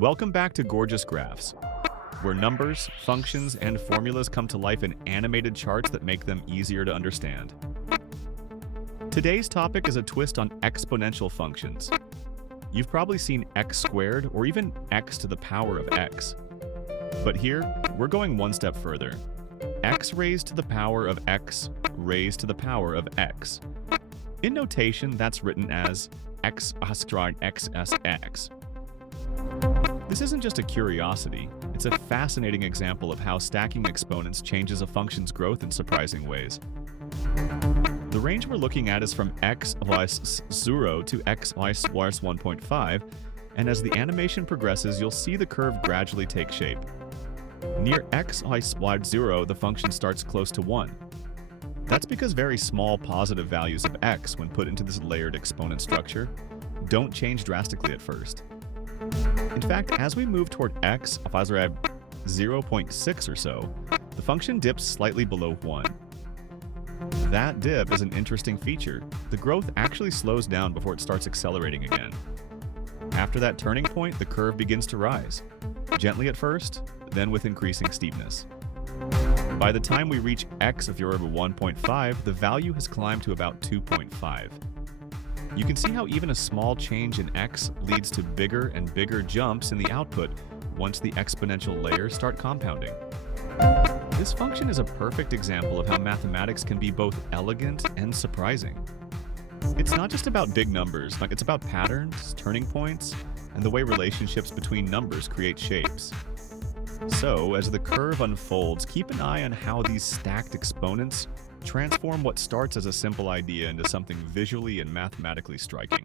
Welcome back to Gorgeous Graphs, where numbers, functions, and formulas come to life in animated charts that make them easier to understand. Today's topic is a twist on exponential functions. You've probably seen x squared or even x to the power of x. But here, we're going one step further. X raised to the power of x raised to the power of x. In notation, that's written as x asterisk xsx. This isn't just a curiosity, it's a fascinating example of how stacking exponents changes a function's growth in surprising ways. The range we're looking at is from x plus 0 to x plus 1.5, and as the animation progresses, you'll see the curve gradually take shape. Near x plus 0, the function starts close to 1. That's because very small positive values of x, when put into this layered exponent structure, don't change drastically at first. In fact, as we move toward x plus 0.6 or so, the function dips slightly below 1. That dip is an interesting feature. The growth actually slows down before it starts accelerating again. After that turning point, the curve begins to rise, gently at first, then with increasing steepness. By the time we reach x of 1.5, the value has climbed to about 2.5. You can see how even a small change in x leads to bigger and bigger jumps in the output once the exponential layers start compounding. This function is a perfect example of how mathematics can be both elegant and surprising. It's not just about big numbers, it's about patterns, turning points, and the way relationships between numbers create shapes. So, as the curve unfolds, keep an eye on how these stacked exponents transform what starts as a simple idea into something visually and mathematically striking.